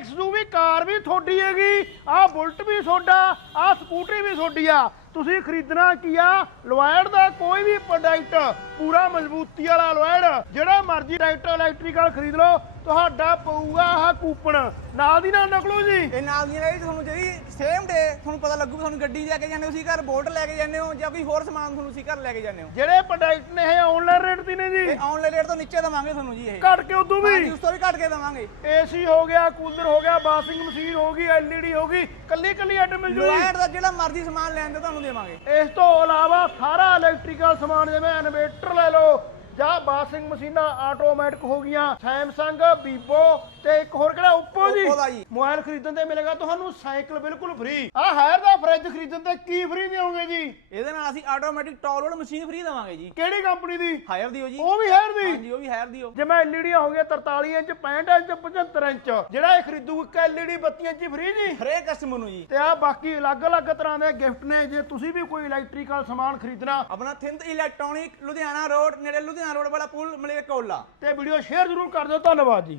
XUV ਕਾਰ ਵੀ ਤੁਹਾਡੀ ਹੈਗੀ ਆਹ ਬੁਲਟ ਵੀ ਤੁਹਾਡਾ ਆਹ ਸਕੂਟਰੀ ਵੀ ਤੁਹਾਡੀ ਆ। ਤੁਸੀਂ ਖਰੀਦਣਾ ਕੀ ਆ? ਲੋਇਡ ਦਾ ਕੋਈ ਵੀ ਪ੍ਰੋਡਕਟ ਪੂਰਾ ਮਜ਼ਬੂਤੀ ਵਾਲਾ ਲੋਇਡ ਜਿਹੜਾ ਮਰਜ਼ੀ ਟਰੈਕਟਰ ਇਲੈਕਟ੍ਰੀਕਲ ਖਰੀਦ ਲਓ ਤੁਹਾਡਾ ਪਊਗਾ ਆਹ ਕੂਪਨ ਨਾਲ ਦੀ ਨਾਲ ਨਿਕਲੋ ਜੀ। ਇਹ ਨਾਲ ਦੀਆਂ ਰਾਈ ਤੁਹਾਨੂੰ ਜਿਹੜੀ ਸੇਮ ਡੇ ਤੁਹਾਨੂੰ ਪਤਾ ਲੱਗੂ ਵੀ ਤੁਹਾਨੂੰ ਗੱਡੀ ਲੈ ਕੇ ਜਾਂਦੇ ਹੋ ਤੁਸੀਂ ਘਰ ਬੋਲਟ ਲੈ ਕੇ ਜਾਂਦੇ ਹੋ ਜਾਂ ਕੋਈ ਹੋਰ ਸਮਾਨ ਤੁਹਾਨੂੰ ਤੁਸੀਂ ਘਰ ਲੈ ਕੇ ਜਾਂਦੇ ਹੋ। ਜਿਹੜੇ ਪ੍ਰੋਡਕਟ ਨੇ ਇਹ ਆਨਲਾਈਨ ਰੇਟ ਦੀ ਨੇ ਇਹ ਆਨਲਾਈਨ ਰੇਟ ਤੋਂ ਨੀਚੇ ਦਵਾਂਗੇ ਤੁਹਾਨੂੰ ਜੀ ਇਹ। ਘੱਟ ਕੇ ਉਦੋਂ ਹਾਂਜੀ ਵੀ ਉਸ ਤੋਂ ਵੀ ਘੱਟ ਕੇ ਦਵਾਂਗੇ। ਏਸੀ ਹੋ ਗਿਆ ਕੂਲਰ ਹੋ ਗਿਆ ਵਾਸ਼ਿੰਗ ਮਸ਼ੀਨ ਹੋ ਗਈ ਐਲਈਡੀ ਹੋ ਗਈ ਕੱਲੀ ਕੱਲੀ ਆਈਟਮ ਮਿਲ ਜੂਗੀ। ਲੋਇਡ ਦਾ ਜਿਹੜਾ ਮਰਜ਼ੀ ਸਮਾਨ ਲੈਣ ਦੇ ਤੁਹਾਨੂੰ ਦੇਵਾਂਗੇ। ਇਸ ਤੋਂ ਇਲਾਵਾ ਸਾਰਾ ਇਲੈਕਟ੍ਰੀਕਲ ਸਮਾਨ ਜਿਵੇਂ ਇਨਵੇਟਰ ਲੈ ਲਓ ਜਾਂ ਵਾਸ਼ਿੰਗ ਮਸ਼ੀਨਾਂ ਆਟੋਮੈਟਿਕ ਹੋ ਗਈਆਂ ਸੈਮਸੰਗ ਵੀਵੋ ਤੇ ਇੱਕ ਹੋਰ ਕਿਹੜਾ? ਓਪੋ ਜੀ। Oppo ਦਾ ਜੀ। ਮੋਬਾਈਲ ਖਰੀਦਣ ਤੇ ਮਿਲੇਗਾ ਤੁਹਾਨੂੰ ਸਾਈਕਲ ਬਿਲਕੁਲ ਫ੍ਰੀ ਆਹ ਹਾਇਰ ਦਾ ਫ੍ਰਿਜ ਖਰੀਦਣ ਤੇ ਕੀ ਫ੍ਰੀ ਦੇਵੋਗੇ ਜੀ? ਇਹਦੇ ਨਾਲ ਅਸੀਂ ਆਟੋਮੈਟਿਕ ਟੌਲ ਵਾਲੀ ਮਸ਼ੀਨ ਫ੍ਰੀ ਦਵਾਂਗੇ ਜੀ। ਕਿਹੜੀ ਕੰਪਨੀ ਦੀ? ਹਾਇਰ ਦੀ ਹੋ ਜੀ। ਉਹ ਵੀ ਹਾਇਰ ਦੀ? ਹਾਂਜੀ ਉਹ ਵੀ ਹਾਇਰ ਦੀ ਹੋ। ਜਿਵੇਂ ਐਲਈਡੀ ਹੋ ਗਿਆ 43 ਇੰਚ 65 ਇੰਚ 75 ਇੰਚ। ਜਿਹੜਾ ਇਹ ਖਰੀਦੂ ਇੱਕ ਐਲਈਡੀ 32 ਇੰਚ ਫ੍ਰੀ ਜੀ। ਹਰੇਕ ਕਸਟਮਰ ਨੂੰ ਜੀ। ਤੇ ਆ ਬਾਕੀ ਅਲੱਗ-ਅਲੱਗ ਤਰ੍ਹਾਂ ਦੇ ਗਿਫਟ ਨੇ। ਜੇ ਤੁਸੀਂ ਵੀ ਕੋਈ ਇਲੈਕਟ੍ਰੀਕਲ ਸਮਾਨ ਖਰੀਦਣਾ। ਆਪਣਾ ਥਿੰਦ ਇਲੈਕਟ੍ਰੋਨਿਕ ਲੁਧਿਆਣਾ ਰੋਡ ਨੇੜੇ ਲੁਧਿਆਣਾ ਰੋਡ ਵਾਲਾ ਪੁਲ ਮਲੇ ਕੋਲਾ। ਤੇ ਵੀਡੀਓ ਸ਼ੇਅਰ ਜ਼ਰੂਰ ਕਰ ਦਿਓ। ਧੰਨਵਾਦ ਜੀ।